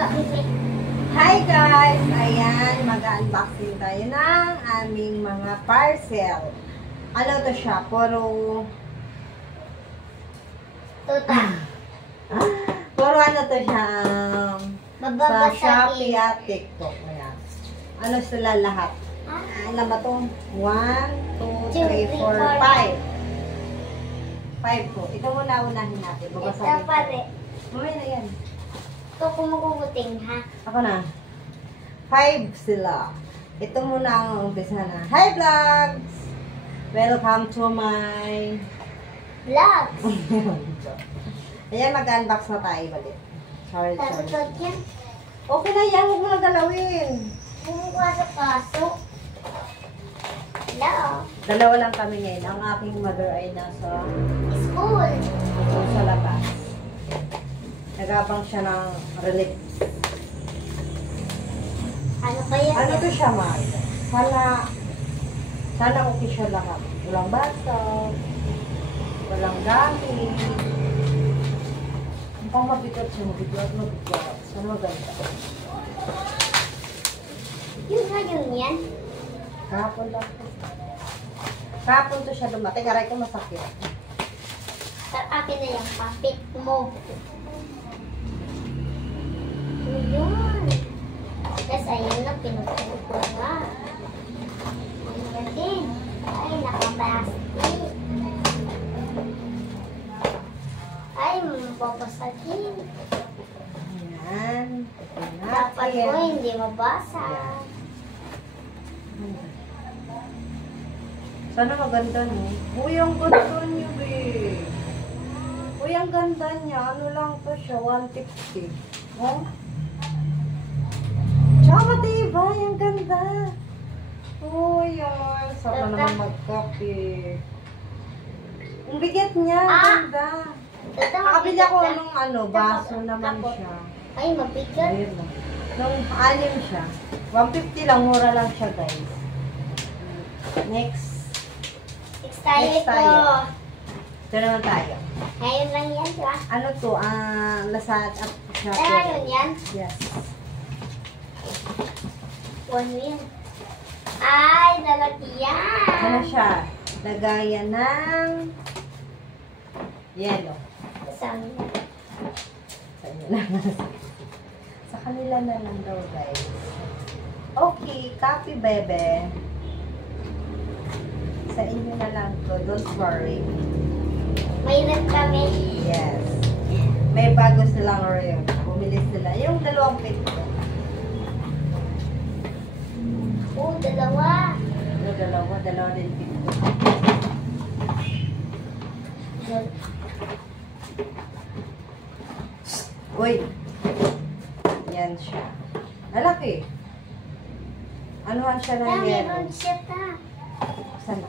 Hi guys! Ayan, mag-unboxing tayo ng aming mga parcel. Ano to siya? Puro ano to siya? Sa Shopee at TikTok. Ayan. Ano sila lahat? Alam ba to? 1, 2, 3, 4, 5. 5 po. Ito muna unahin natin. Babasagin ko. Mamaya na yan. Ito kumukuting ha. Ako na. 5 sila. Ito muna ang umpisa na. Hi vlogs! Welcome to my Vlogs! Ayan, mag-unbox na tayo balik. Sorry. Yan. Okay na yan, huwag mo na galawin. Kumukuha sa kaso. Hello. Dalawa lang kami ngayon. Ang aking mother ay nasa School. sa labas. Nagabang siya ng relief. Ano ba yan? Ano to siya, Mar? Sana okay siya lahat. Walang basa, walang gamit. Mukhang mabigat siya, mabigat. Sana maganda. Yung ngayon yan? Kahapon lang to. Kahapon to siya dumating. Aray ko masakit. Sa akin na yung papit mo. Yun. Tapos ayun na, pinupupo ko nga. Ano din? Ay, nakaplastic. Ay, mapapasagin. Ayan. Dapat ko hindi mabasa. Sana maganda, no? Uy, ang ganda niyo, babe. Uy, ang ganda niya. Ano lang to siya? 150. Oh? Tsaka matibay. Ang ganda. Uy, ay. Saka naman magkape. Ang bigat niya. Ang ganda. Nakabili ako ng baso naman siya. Ay, mabigat. Ayun lang. Nung 6 siya. 150 lang. Mura lang siya, guys. Next Tayo. Ito naman tayo. Ngayon lang yan, di ba? Ano to? Lasat at Shopee. Ngayon yan? Yes. Ano yan? Ay, lalagyan. Ano siya? Lagayan ng yellow. Saan yan? Sa inyo na. Sa kanila na lang daw, guys. Okay, copy, bebe. Sa inyo na lang to. Don't worry. May red kami. Yes. May bago silang rin. Bumili sila. Yung 2 pito. Oo, dalawa. Dalawa din pito. Uy. Yan siya. Malaki. Anuhan siya ng yellow. Meron siya ta. Sana.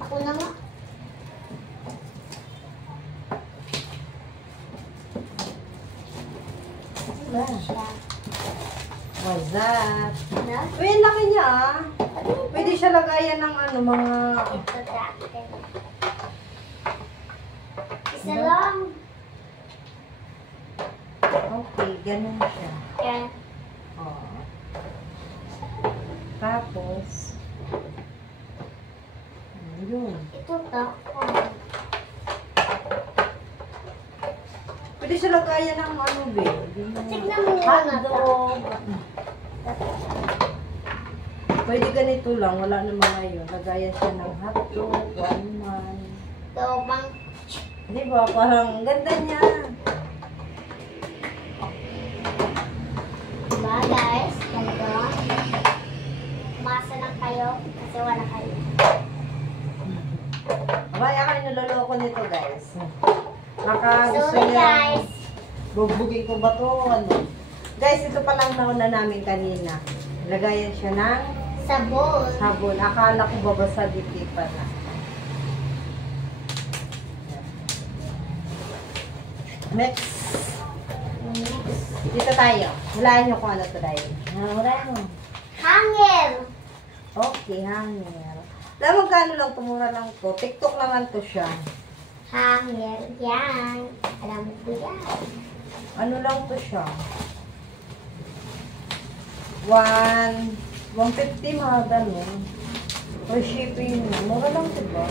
Ako na nga. Wala. What's that? Na? Uy, ang laki niya ah. Pwede siya lagayan ng mga... Ito dati. Isa lang. Okay, ganun siya. Yan. Oh. Tapos, yun. Ito ta. Pwede siya lagayan ng babe. Tignan mo muna ta. Hotdog. Pwede ganito lang, wala naman ngayon. Lagayan siya ng hotdog, one-man. Ito bang. Di ba? Parang ganda niya. Diba guys? Ganito. Masa lang kayo kasi wala kayo. Abay, ako niloloko nito, guys. Baka gusto Sorry niya. guys. Bugbugin ko ba to? Ano? Guys, ito pa lang nauna namin kanina. Lagayan siya ng Sabon. sabon. Akala ko babasa dito pa na. Next. Dito tayo. Hulaan nyo kung ano to tayo. Hulaan mo. Hanger. Okay, hanger. Alam mo gano'n lang, tumura lang to. TikTok naman to siya. Hanger yan. Alam ko yan. Ano lang to siya? 150 mga ganun. Or shipping mo. Mura lang diba?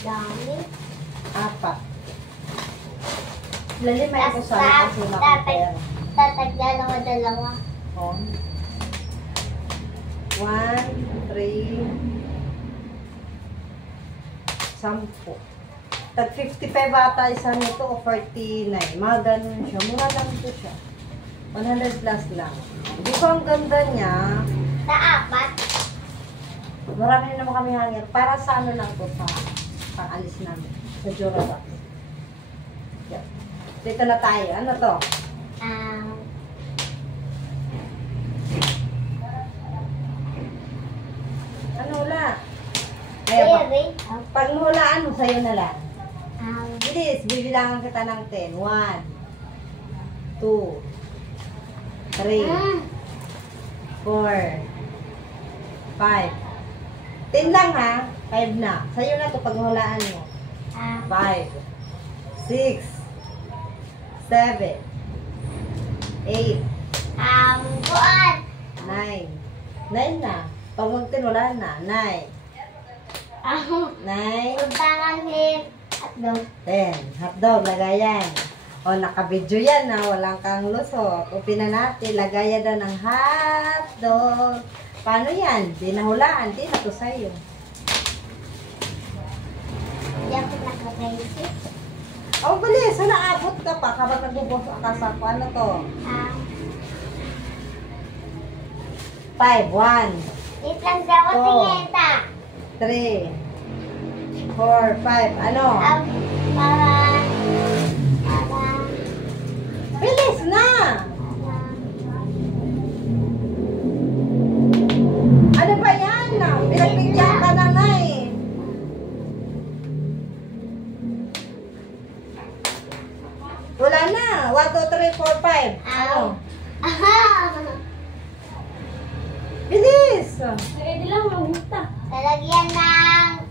Dami. 4. Lalimay ko sana kasi makapera. Tatagdalawa-dalawa. Oh. 1, 3, 10. Tag 55 ata isa nito o 49. Mga ganun siya. Mura lang ito siya. 100 plus lang. Di ba ang ganda niya? Sa 4. Marami na naman kami hanger. Para sa ano lang to sa pang-alis namin. Sa Jurabox. Yeah. Dito na tayo. Ano to? Ano hula? Ayan pa. Pag nahulaan mo, sa'yo na lang. Bilis, bibilangan kita ng 10. 1, 2, 3, 4, 5. 10 lang ha. 5 na. Sa'yo na to pag nahulaan mo. 5, 6, 7, 8, 9. 9 na. Pag magtinula na. 9. 9. Hotdog. 10. Hotdog, lagayan. O, nakabidyo yan na. Walang kang lusot. Upin na natin. Lagayan daw ng hotdog. Paano yan? Di nahulaan. Di na to sa'yo. Hindi ako nakakaisip. Oh, bilis. Wala, abot ka pa. Kapag nagbubos ka sa ano to? 5. 1. Wait lang daw ako tingeta. 3, 4, 5. Ano? Para. Bilis na! Ano ba yan? Pinagbigyan ka na na eh. Wala na. 1, 2, 3, 4, 5. Ano? Bilis! Pwede lang magmuta. Lalagyan ng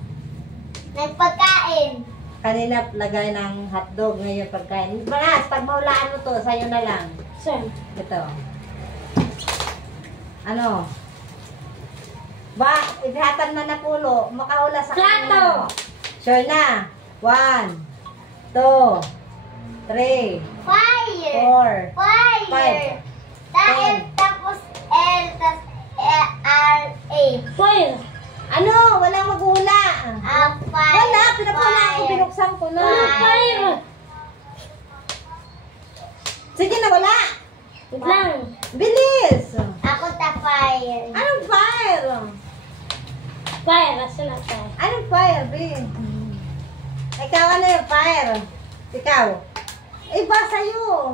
pagkain. Kanina lagay ng hotdog, ngayon pagkain. Manas, pag maulaan mo to, sa'yo na lang. Saan? Ito. Ano? Ba, ibihatan na na pulo. Makahula sa Plato! Sure na. 1, 2, 3, Fire! 4, Fire! 5, 10. Tapos L, tapos R-A. Fire! Ano? Walang maghula. Fire! Wala, pinapula ako, binuksan ko na. Fire! Sige na, wala. Wait lang. Bilis. Ako ta fire. Anong fire? Fire, asa na fire? Anong fire, B? Ikaw, ano yung fire? Ikaw? Iba sa'yo.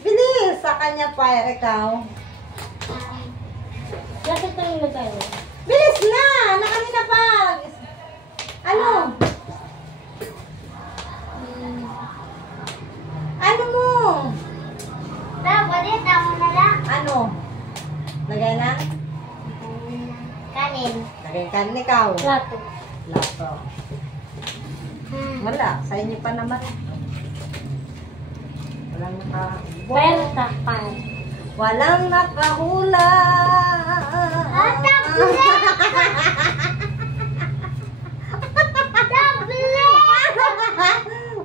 Bilis. Sa kanya fire, ikaw. Bakit tayo magkano? Bilis na! Nakanina pa! Ano? Ano mo? Pwede, tama na lang. Ano? Lagay na? Kanin. Lagay kanin ikaw. Plato. Lato. Wala. Sa inyo pa naman. Walang naka... Fire, fire. Walang nakahula.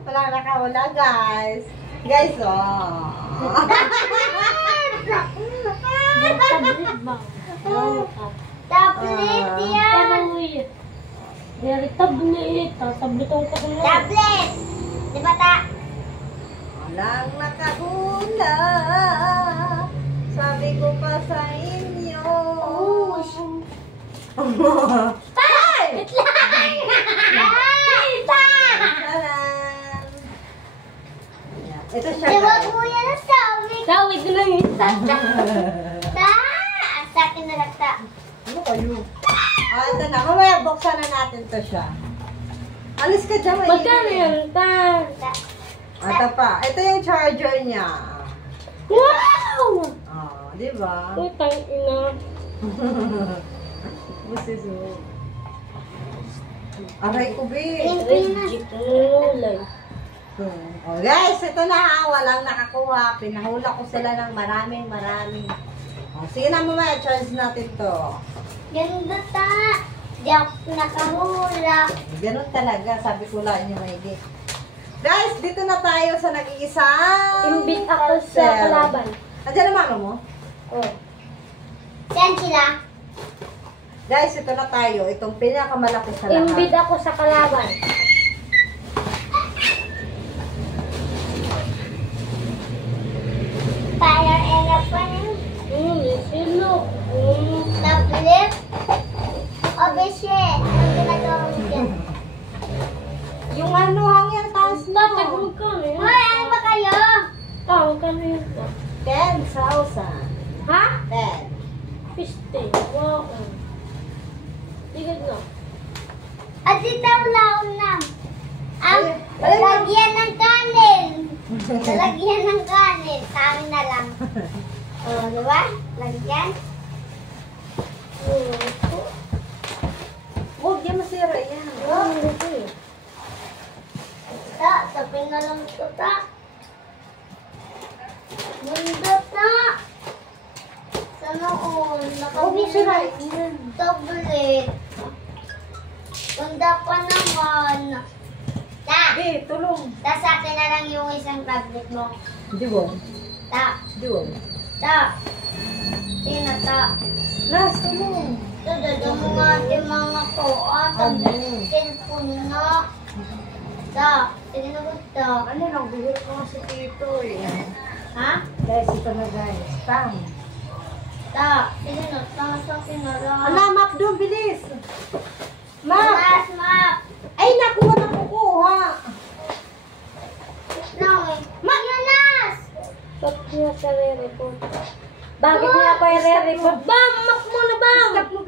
Walang nakahula, guys. Guys, oh. Tablet ba? Tablet yan. Dari tablet. Tablet ang kagula. Tablet! Di ba ta? Walang nakahula. Sabi ko pa sa inyo. Tay! Itlang! Tita! Ito siya. Di ba kuya na sawig? Sawig na lang yung tata. Ta! Sa akin na lang ta. Ano kayo? Ito na. Mamaya buksan na natin to siya. Alis ka dyan. Magkano yun? Ta! Ito pa. Ito yung charger niya. Wow! Oh, di ba? Utang ina. Busis mo. Aray ko, be. Legit ulay. Oh, guys, ito na ha. Walang nakakuha. Pinahula ko sila ng maraming. Oh, sige na mamaya, charge natin to. Ganda ta. Di ako nakahula. Ganun talaga, sabi ko lang niyo maigi. Guys, dito na tayo sa nag-iisang Imbit ako sa kalaban. Andiyan na mama mo? Oh. Saan sila? Guys, ito na tayo. Itong pinakamalaki sa lahat. Imbit ako sa kalaban. Fire elephant. Sino? Tablet. Obesye. Anong ginagawa mo dyan? Yung ano, hangyan taas na. Bakit mo kami? Hoy, ano ba kayo? Tawag kami ito. 10,000. Ha? 10. 50. Wow. Tigad na. At itaw laon na. Ang lalagyan ng kanin. Lalagyan ng kanin. Tang na lang. O, di ba? Lagyan. Huwag yan masira yan. Tapin na lang ito, ta. Mundo, ta. Sa noon, nakabili na tablet. Ganda pa naman. Ta. Eh, tulong. Ta, sa akin na lang yung isang tablet mo. Di ba? Ta. Di ba? Ta. Sino, ta? Last, tulong. Ito, mo nga yung mga kuha. Cellphone na. Ta. Sige na ba, ta? Ano lang, bihira ko nga si Tito eh. Ha? Guys, ito na guys. Pam. Ta. Sige na, ta. Sa akin na lang. Ala, map doon, bilis. Map. Mas, map. Ay, nakuha na kukuha. No. Magyanas! Ba't niya sa re-report? Bakit niya ako i-re-report? Bam! Mak mo na, bam! Stop mo